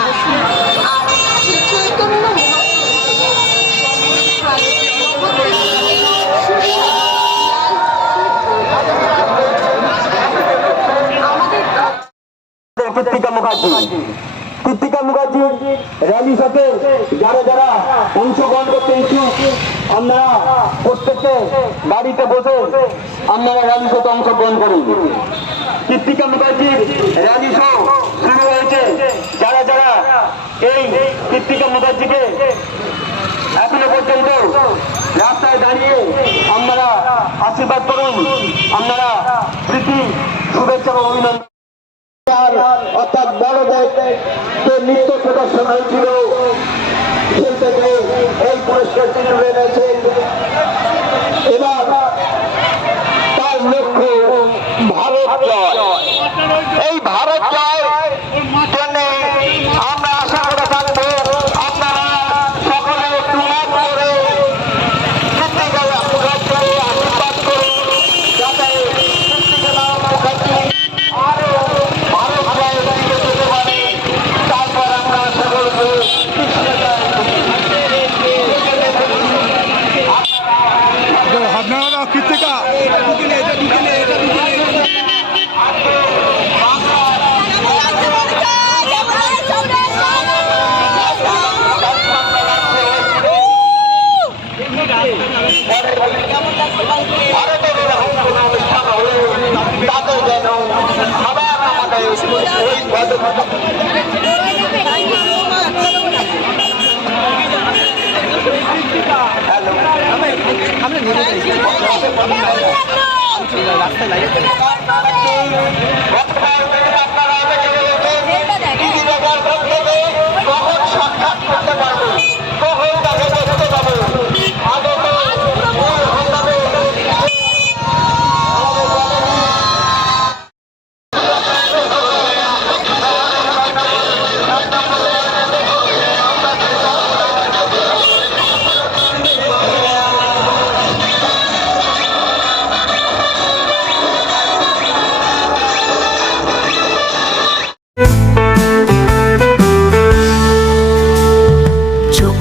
আর শ্রী চৈতন্য আমাদের কৃত্তিকা মুখার্জি। কৃত্তিকা মুখার্জি র্যালি সাথে যারা যারা অংশগ্রহণ করতে ইচ্ছুক আপনারা প্রত্যেককে বাড়িতে বসে আপনারা র্যালি সাথে অংশগ্রহণ করুন। কৃত্তিকা মুখার্জির র্যালি শো শুরু হয়েছে যারা যারা এই কৃত্তিকা মুখার্জিকে এখনও পর্যন্ত রাস্তায় দাঁড়িয়ে আপনারা আশীর্বাদ করুন। আপনারা প্রীতি, শুভেচ্ছা এবং অভিনন্দন। অর্থাৎ বড় বয়সে নৃত্য প্রদর্শন হয়েছিল। সেই থেকে এই পুরস্কারটি তুলে এনেছেন এবার তার লক্ষ্য ভারত জয়। এই ভারত জয় জন্য আবার আমাদের ওই পদক্ষেপ আপনারা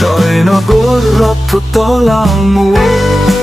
জয়নগর রথতলা মোড়